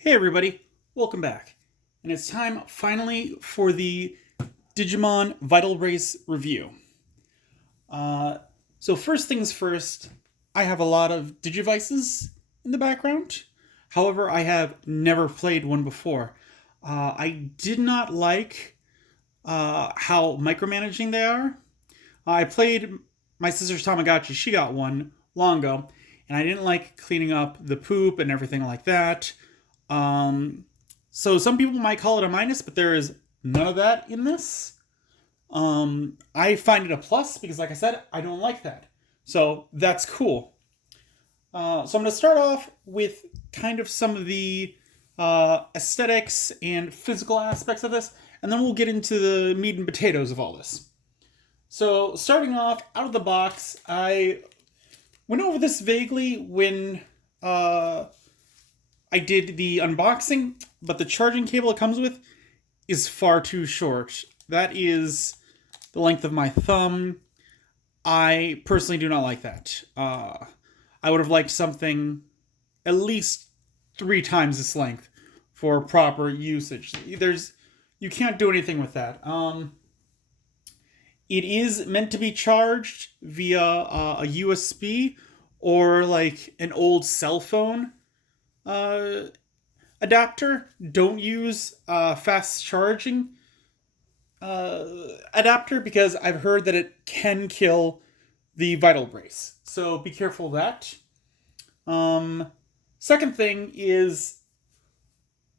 Hey everybody, welcome back. And it's time finally for the Digimon Vital Bracelet review. So first things first, I have a lot of Digivices in the background. However, I have never played one before. I did not like how micromanaging they are. I played my sister's Tamagotchi, she got one long ago, and I didn't like cleaning up the poop and everything like that. Um, so some people might call it a minus, but there is none of that in this. I find it a plus because, like I said, I don't like that. So that's cool. So I'm going to start off with kind of some of the aesthetics and physical aspects of this, and then we'll get into the meat and potatoes of all this. So starting off out of the box, I went over this vaguely when I did the unboxing, but the charging cable it comes with is far too short. That is the length of my thumb. I personally do not like that. I would have liked something at least 3 times this length for proper usage. You can't do anything with that. It is meant to be charged via a USB or like an old cell phone adapter. Don't use fast charging adapter because I've heard that it can kill the Vital Brace. So be careful of that. Second thing is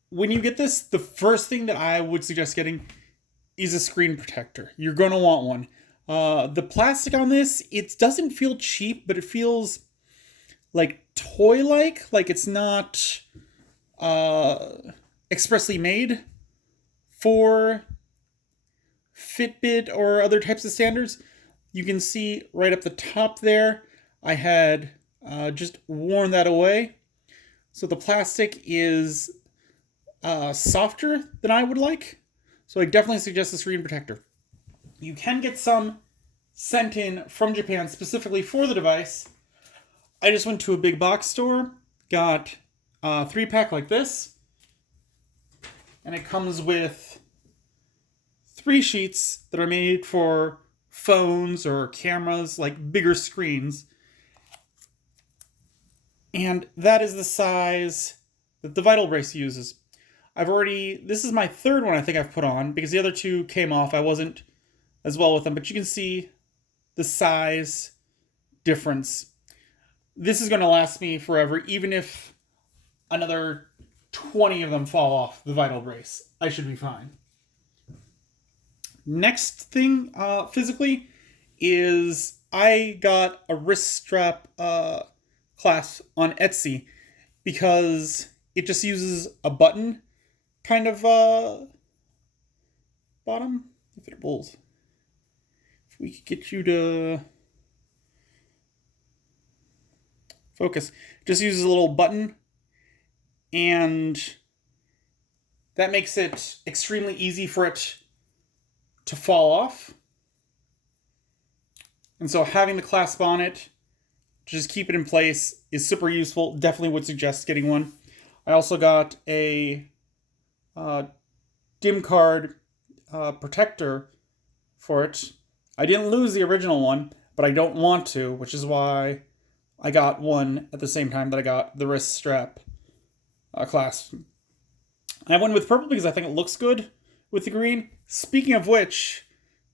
when you get this, the first thing that I would suggest getting is a screen protector. You're going to want one. The plastic on this, it doesn't feel cheap, but it feels like toy-like. Like it's not expressly made for Fitbit or other types of standards. You can see right up the top there, I had just worn that away. So the plastic is softer than I would like. So I definitely suggest the screen protector. You can get some sent in from Japan specifically for the device. I just went to a big box store, got a 3-pack like this, and it comes with 3 sheets that are made for phones or cameras, like bigger screens. And that is the size that the Vital Brace uses. This is my 3rd one I think I've put on, because the other 2 came off. I wasn't as well with them, but you can see the size difference. This is going to last me forever, even if another 20 of them fall off the Vital Brace. I should be fine. Next thing, physically, is I got a wrist strap clasp on Etsy because it just uses a button kind of bottom. If it rolls. If we could get you to focus. Just uses a little button, and that makes it extremely easy for it to fall off. And so having the clasp on it to just keep it in place is super useful. Definitely would suggest getting one. I also got a DIM card protector for it. I didn't lose the original one, but I don't want to, which is why I got one at the same time that I got the wrist strap clasp. I went with purple because I think it looks good with the green. Speaking of which,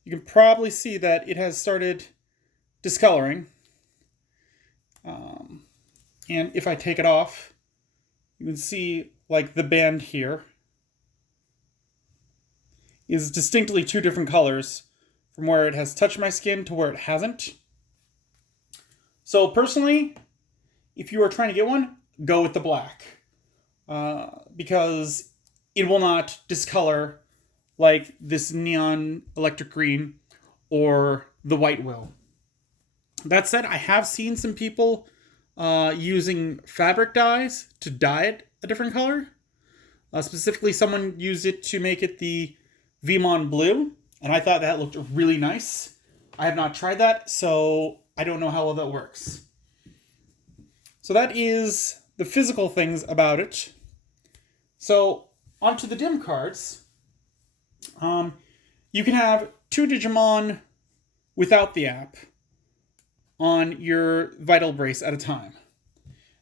you can probably see that it has started discoloring. And if I take it off, you can see like the band here is distinctly 2 different colors from where it has touched my skin to where it hasn't. So personally, if you are trying to get one, go with the black. Because it will not discolor like this neon electric green or the white will. That said, I have seen some people using fabric dyes to dye it a different color. Specifically, someone used it to make it the Vmon blue, and I thought that looked really nice. I have not tried that, so I don't know how well that works. So that is the physical things about it. So, onto the dim cards. You can have 2 Digimon without the app on your Vital Brace at a time.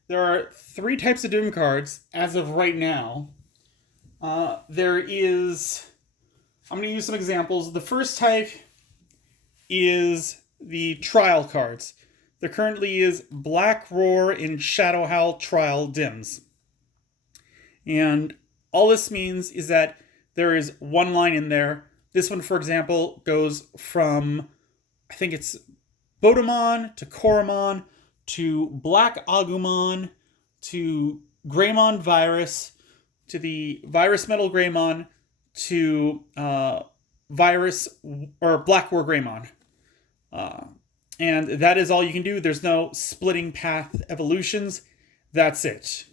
There are 3 types of dim cards as of right now. There is... I'm going to use some examples. The first type is the trial cards. There currently is Black Roar and Shadow Howl trial dims. And all this means is that there is one line in there. This one, for example, goes from, I think it's Bodemon to Koromon to Black Agumon to Greymon Virus to the Virus Metal Greymon to Virus or Black War Greymon. And that is all you can do. There's no splitting path evolutions. That's it.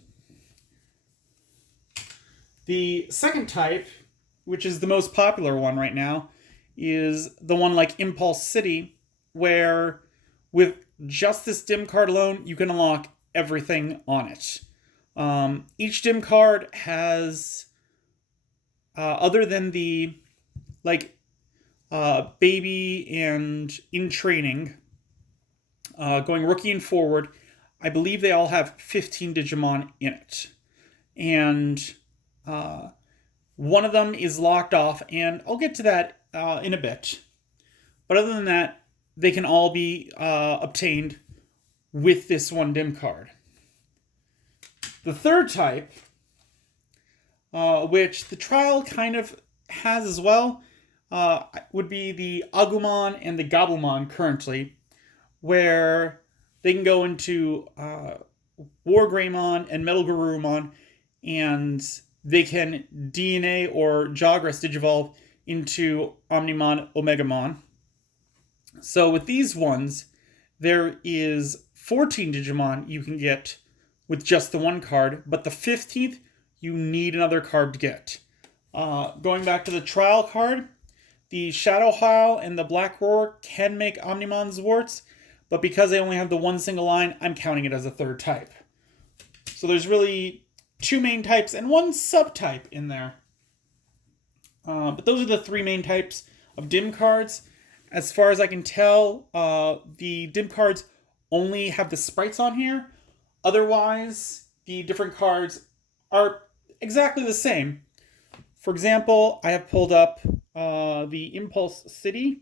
The second type, which is the most popular one right now, is the one like Impulse City, where with just this dim card alone, you can unlock everything on it. Each dim card has, other than the like baby and in training, going rookie and forward, I believe they all have 15 Digimon in it. And one of them is locked off, and I'll get to that in a bit. But other than that, they can all be obtained with this one dim card. The third type, which the trial kind of has as well, would be the Agumon and the Gabumon currently, where they can go into War Greymon and Metal Garurumon, and they can DNA or Jogress Digivolve into Omnimon, Omegamon. So with these ones, there is 14 Digimon you can get with just the one card, but the 15th, you need another card to get. Going back to the trial card, the Shadow Howl and the Black Roar can make Omnimon's warts, but because they only have the one single line, I'm counting it as a third type. So there's really 2 main types and 1 subtype in there. But those are the 3 main types of dim cards. As far as I can tell, the dim cards only have the sprites on here. Otherwise, the different cards are exactly the same. For example, I have pulled up the Impulse City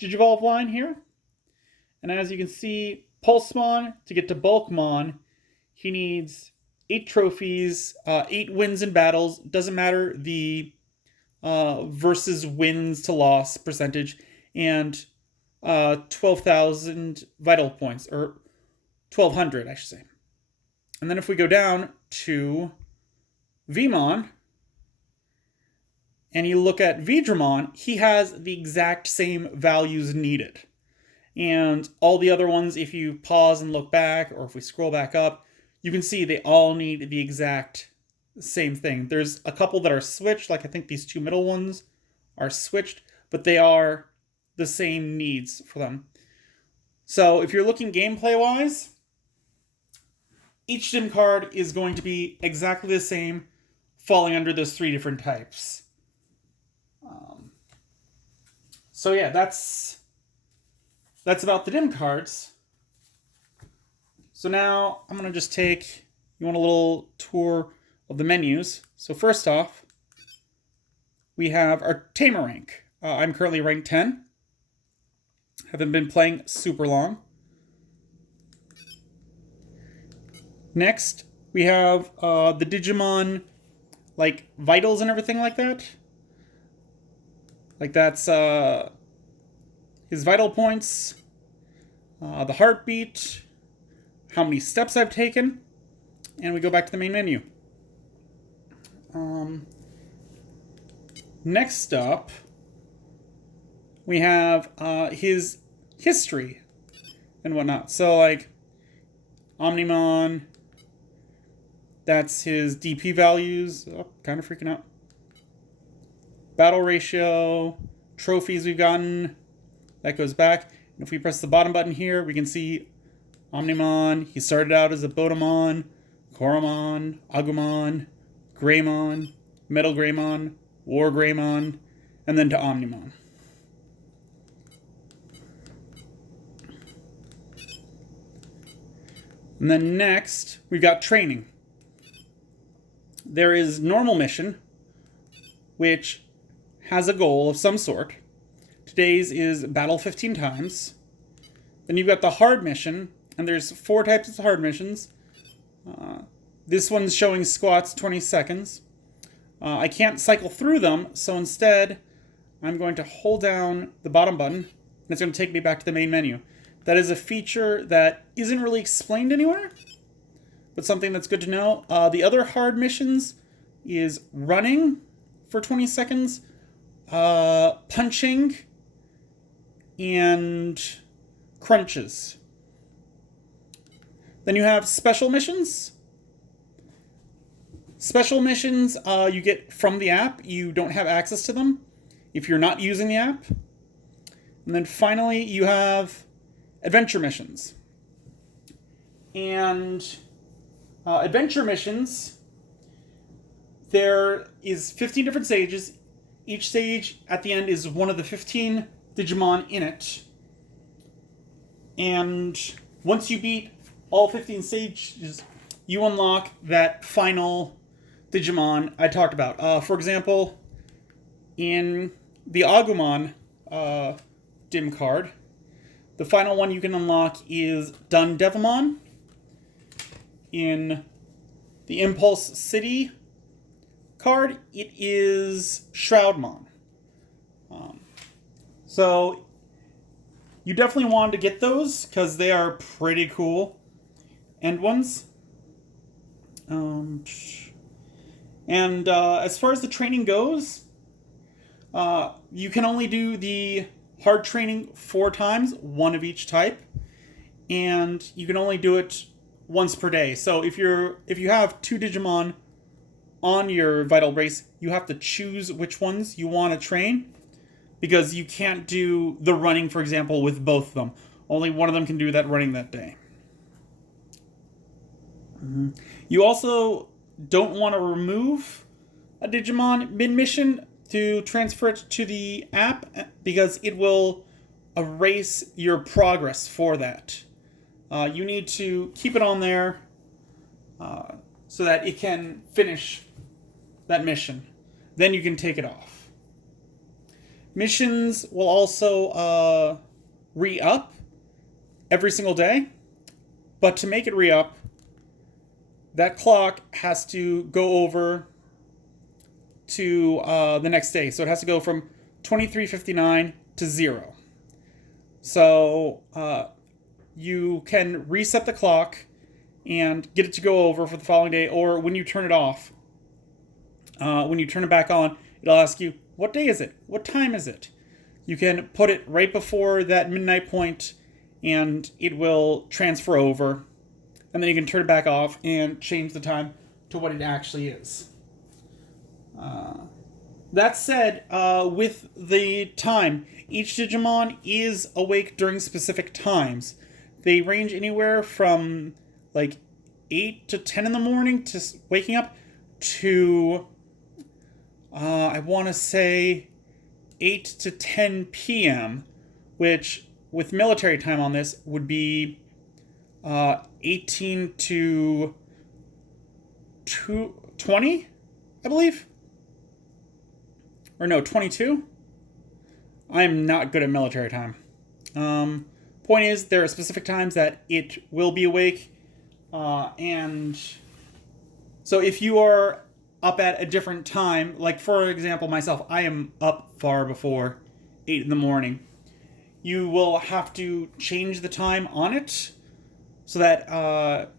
Digivolve line here. And as you can see, Pulsemon, to get to Bulkmon, he needs 8 trophies, 8 wins in battles. Doesn't matter the versus wins to loss percentage, and 12,000 vital points, or 1,200, I should say. And then if we go down to Vmon, and you look at Vidramon, he has the exact same values needed. And all the other ones, if you pause and look back, or if we scroll back up, you can see they all need the exact same thing. There's a couple that are switched, like I think these 2 middle ones are switched, but they are the same needs for them. So if you're looking gameplay-wise, each dim card is going to be exactly the same, falling under those 3 different types. So yeah, that's about the dim cards. So now I'm going to just take, you want a little tour of the menus. So first off, we have our Tamer rank. I'm currently rank 10. Haven't been playing super long. Next, we have the Digimon, like, vitals and everything like that. Like, that's his vital points, the heartbeat, how many steps I've taken, and we go back to the main menu. Next up, we have his history and whatnot. So, like, Omnimon, that's his DP values. Oh, kind of freaking out. Battle ratio, trophies we've gotten, that goes back. And if we press the bottom button here, we can see Omnimon. He started out as a Bodemon, Koromon, Agumon, Greymon, Metal Greymon, War Greymon, and then to Omnimon. And then next, we've got training. There is normal mission, which has a goal of some sort. Today's is battle 15 times. Then you've got the hard mission, and there's 4 types of hard missions. This one's showing squats 20 seconds. I can't cycle through them, so instead, I'm going to hold down the bottom button, and it's going to take me back to the main menu. That is a feature that isn't really explained anywhere, but something that's good to know. The other hard missions is running for 20 seconds, punching, and crunches. Then you have special missions. Special missions you get from the app. You don't have access to them if you're not using the app. And then finally, you have adventure missions. And adventure missions, there is 15 different stages. Each stage at the end is one of the 15 Digimon in it. And once you beat all 15 stages, you unlock that final Digimon I talked about. For example, in the Agumon Dim card, the final one you can unlock is Dun Devimon. In the Impulse City card, it is Shroudmon. So you definitely want to get those because they are pretty cool end ones. And as far as the training goes, you can only do the hard training 4 times, 1 of each type, and you can only do it once per day. So if you have 2 Digimon on your Vital Brace, you have to choose which ones you want to train, because you can't do the running, for example, with both of them. Only one of them can do that running that day. You also don't want to remove a Digimon mid-mission to transfer it to the app, because it will erase your progress for that. You need to keep it on there so that it can finish that mission. Then you can take it off. Missions will also re-up every single day, but to make it re-up, that clock has to go over to the next day. So it has to go from 23:59 to 0. So you can reset the clock and get it to go over for the following day, or when you turn it off, when you turn it back on, it'll ask you, what day is it? What time is it? You can put it right before that midnight point, and it will transfer over. And then you can turn it back off and change the time to what it actually is. That said, with the time, each Digimon is awake during specific times. They range anywhere from like 8 to 10 in the morning to waking up to, I want to say 8 to 10 p.m., which with military time on this would be 18 to 20, I believe. Or no, 22? I am not good at military time. Point is, there are specific times that it will be awake. And so if you are up at a different time, like for example, myself, I am up far before 8 in the morning. You will have to change the time on it so that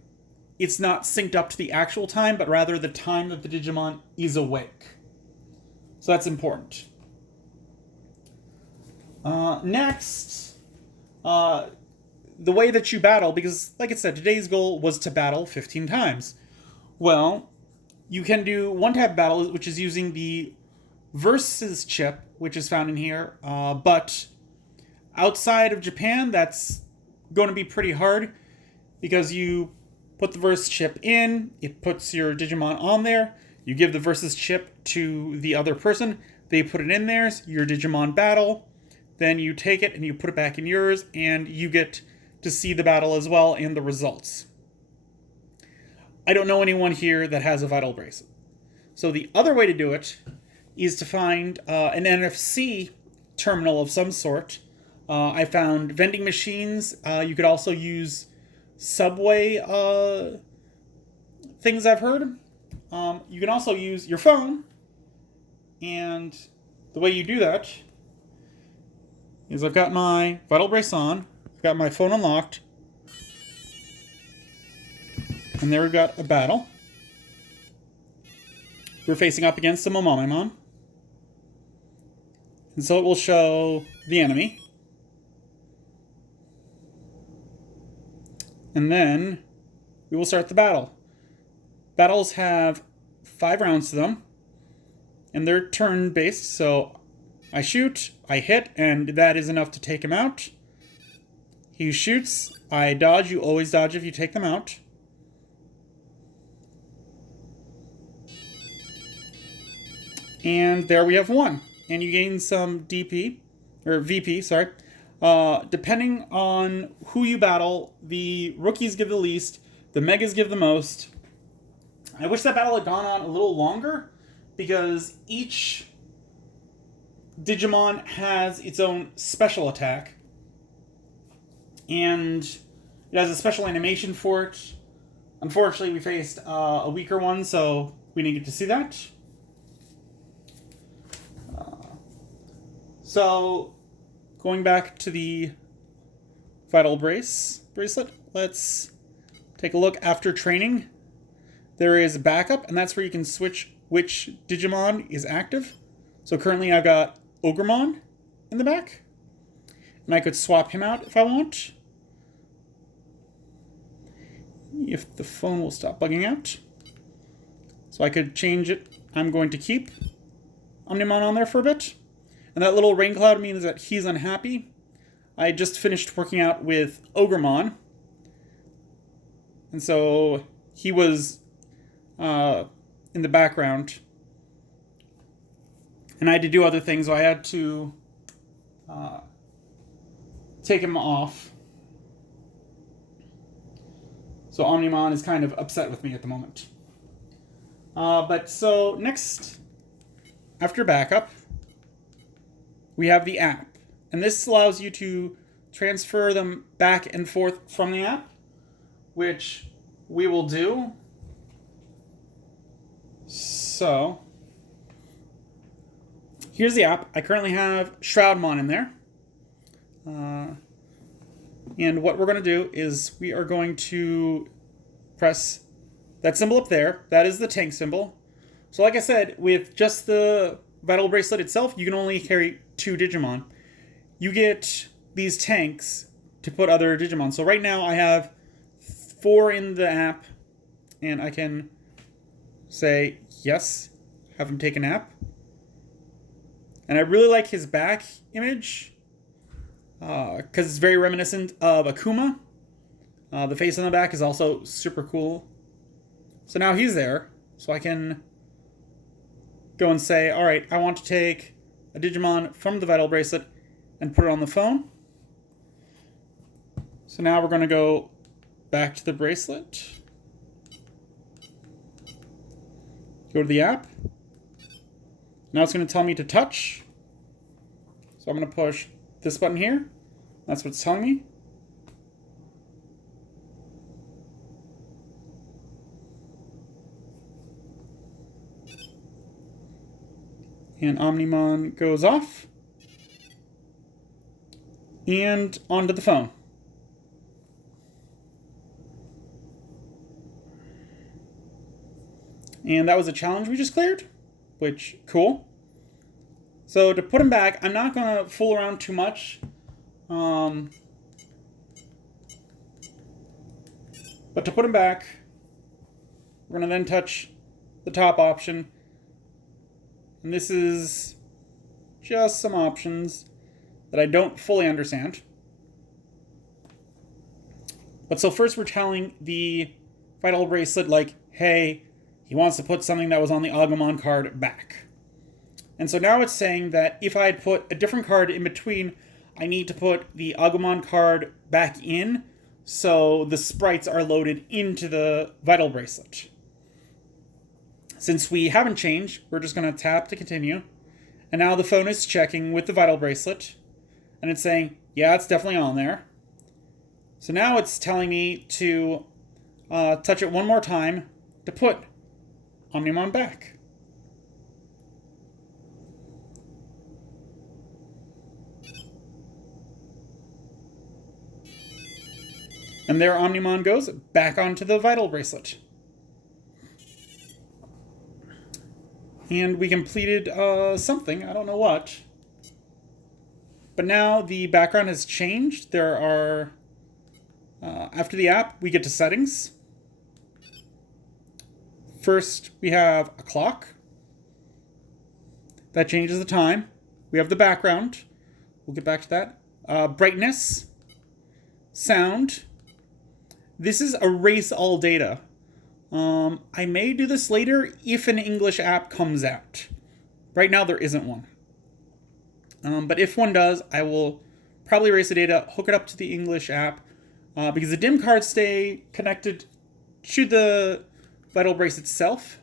it's not synced up to the actual time, but rather the time that the Digimon is awake. So that's important. Next, the way that you battle, because like I said, today's goal was to battle 15 times. Well, you can do one type of battle, which is using the Versus chip, which is found in here, but outside of Japan, that's going to be pretty hard, because you put the Versus chip in, it puts your Digimon on there, You give the versus chip to the other person. They put it in theirs. Your Digimon battle. Then you take it and you put it back in yours, and you get to see the battle as well and the results. I don't know anyone here that has a Vital Bracelet. So the other way to do it is to find an NFC terminal of some sort. I found vending machines. You could also use subway things, I've heard. You can also use your phone. And the way you do that is I've got my Vital Brace on. I've got my phone unlocked. And there we've got a battle. We're facing up against a Momomon. And so it will show the enemy. And then we will start the battle. Battles have 5 rounds to them. And they're turn-based, so I shoot, I hit, and that is enough to take him out. He shoots, I dodge. You always dodge if you take them out. And there we have one. And you gain some DP, or VP, sorry. Depending on who you battle, the rookies give the least, the megas give the most. I wish that battle had gone on a little longer, because each Digimon has its own special attack. And it has a special animation for it. Unfortunately, we faced a weaker one, so we didn't get to see that. So, going back to the Vital Bracelet, let's take a look after training. There is backup, and that's where you can switch which Digimon is active. So currently I've got Ogremon in the back, and I could swap him out if I want. If the phone will stop bugging out. So I could change it. I'm going to keep Omnimon on there for a bit. And that little rain cloud means that he's unhappy. I just finished working out with Ogremon. And so he was in the background. And I had to do other things, so I had to take him off. So Omnimon is kind of upset with me at the moment. But so next, after backup, we have the app. And this allows you to transfer them back and forth from the app, which we will do. So, here's the app. I currently have Shroudmon in there. And what we're going to do is we are going to press that symbol up there. That is the tank symbol. So like I said, with just the Vital Bracelet itself, you can only carry 2 Digimon. You get these tanks to put other Digimon. So right now I have 4 in the app, and I can say yes, have him take a nap. And I really like his back image, because it's very reminiscent of Akuma. The face on the back is also super cool. So now he's there, so I can go and say, alright, I want to take a Digimon from the Vital Bracelet and put it on the phone. So now we're going to go back to the bracelet. Go to the app. Now it's going to tell me to touch. So I'm going to push this button here. That's what it's telling me. And Omnimon goes off. And onto the phone. And that was a challenge we just cleared, which, cool. So to put him back, I'm not going to fool around too much. But to put him back, we're going to then touch the top option. And this is just some options that I don't fully understand. But so first we're telling the Vital Bracelet, like, hey, he wants to put something that was on the Agumon card back. And so now it's saying that if I had put a different card in between, I need to put the Agumon card back in so the sprites are loaded into the Vital Bracelet. Since we haven't changed, we're just going to tap to continue. And now the phone is checking with the Vital Bracelet. And it's saying, yeah, it's definitely on there. So now it's telling me to touch it one more time to put Omnimon back. And there Omnimon goes back onto the Vital Bracelet. And we completed something, I don't know what. But now the background has changed. There are, after the app, we get to settings. First, we have a clock. That changes the time. We have the background. We'll get back to that. Brightness. Sound. This is erase all data. I may do this later if an English app comes out. Right now there isn't one. But if one does, I will probably erase the data, hook it up to the English app, because the DIM cards stay connected to the Vital Brace itself.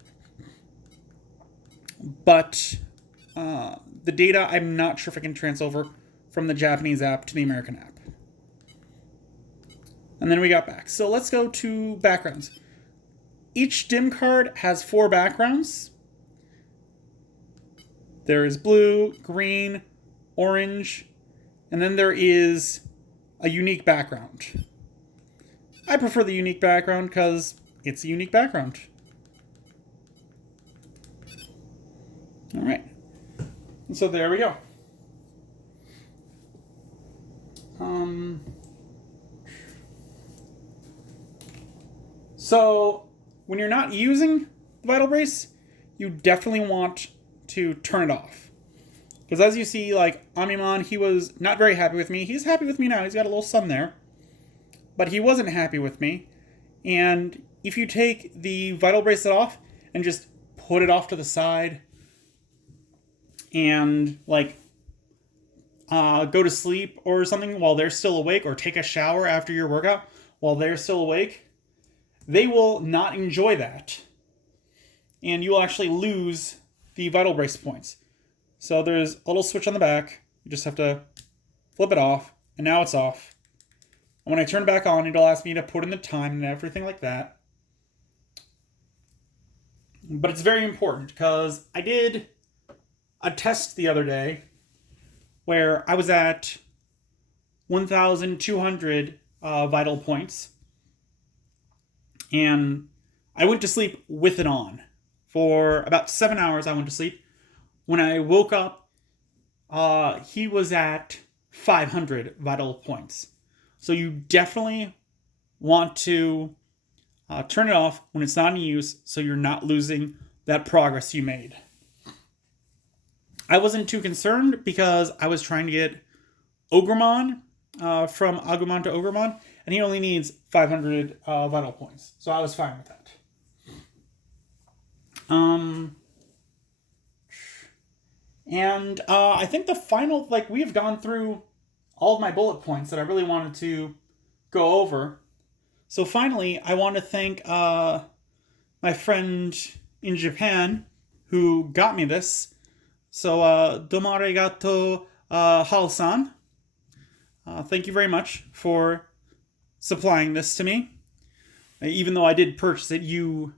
But the data, I'm not sure if I can transfer over from the Japanese app to the American app. And then we got back. So let's go to backgrounds. Each DIM card has 4 backgrounds. There is blue, green, orange, and then there is a unique background. I prefer the unique background because it's a unique background. All right. So there we go. So when you're not using the Vital Brace, you definitely want to turn it off. Because as you see, like, Omnimon, he was not very happy with me. He's happy with me now. He's got a little sun there. But he wasn't happy with me. And if you take the Vital Bracelet off and just put it off to the side and, like, go to sleep or something while they're still awake, or take a shower after your workout while they're still awake, they will not enjoy that. And you will actually lose the Vital Brace points. So there's a little switch on the back. You just have to flip it off, and now it's off. And when I turn it back on, it'll ask me to put in the time and everything like that. But it's very important because I did a test the other day where I was at 1,200 vital points. And I went to sleep with it on. For about 7 hours I went to sleep. When I woke up, he was at 500 vital points. So you definitely want to turn it off when it's not in use so you're not losing that progress you made. I wasn't too concerned because I was trying to get Ogremon from Agumon to Ogremon, and he only needs 500 vital points. So I was fine with that. And I think the final, like, we've gone through all of my bullet points that I really wanted to go over. So finally, I want to thank my friend in Japan who got me this. So, domo arigato, Hal-san. Thank you very much for supplying this to me. Even though I did purchase it, you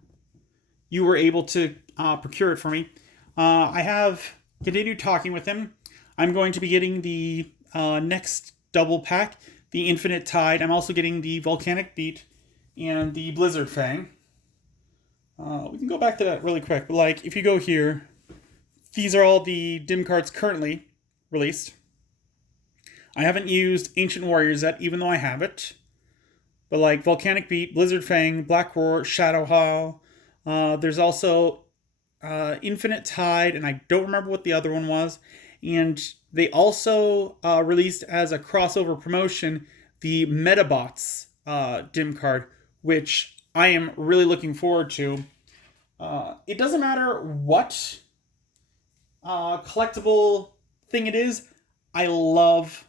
were able to procure it for me. I have continued talking with him. I'm going to be getting the next double pack, the Infinite Tide. I'm also getting the Volcanic Beat and the Blizzard Fang. We can go back to that really quick. But like, if you go here, these are all the DIM cards currently released. I haven't used Ancient Warriors yet, even though I have it. But like Volcanic Beat, Blizzard Fang, Black Roar, Shadow Howl. There's also Infinite Tide, and I don't remember what the other one was. And they also released as a crossover promotion the Metabots DIM card, which I am really looking forward to. It doesn't matter what collectible thing it is. I love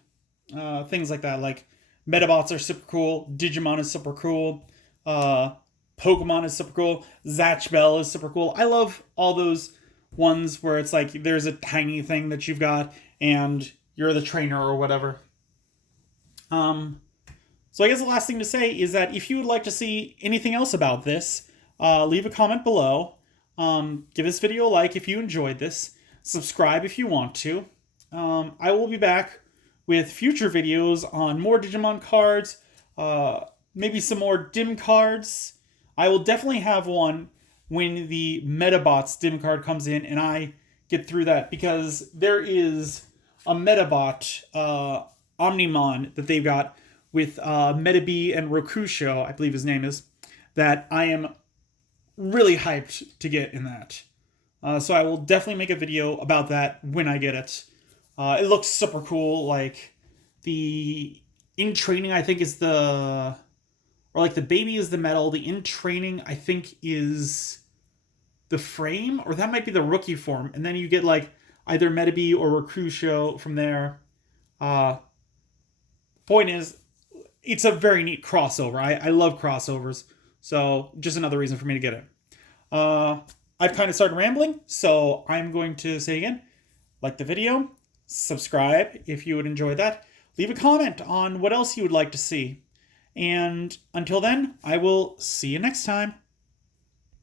things like that. Like Metabots are super cool. Digimon is super cool. Uh, Pokemon is super cool. Zatch Bell is super cool. I love all those ones where it's like there's a tiny thing that you've got and you're the trainer or whatever. Um, so I guess the last thing to say is that if you would like to see anything else about this, leave a comment below. Give this video a like if you enjoyed this. Subscribe if you want to. I will be back with future videos on more Digimon cards, maybe some more Dim cards. I will definitely have one when the Metabots Dim card comes in and I get through that, because there is a Metabot Omnimon that they've got with Metabee and Rokusho, I believe his name is, that I am really hyped to get in that. So I will definitely make a video about that when I get it. It looks super cool. Like the in training, I think is the, or like the baby is the metal. The in training, I think, is the frame, or that might be the rookie form. And then you get like either Metabee or Rokusho from there. Uh, Point is, it's a very neat crossover. I love crossovers. So just another reason for me to get it. Uh, I've kind of started rambling, so I'm going to say again, like the video, subscribe if you would enjoy that, leave a comment on what else you would like to see. And until then, I will see you next time.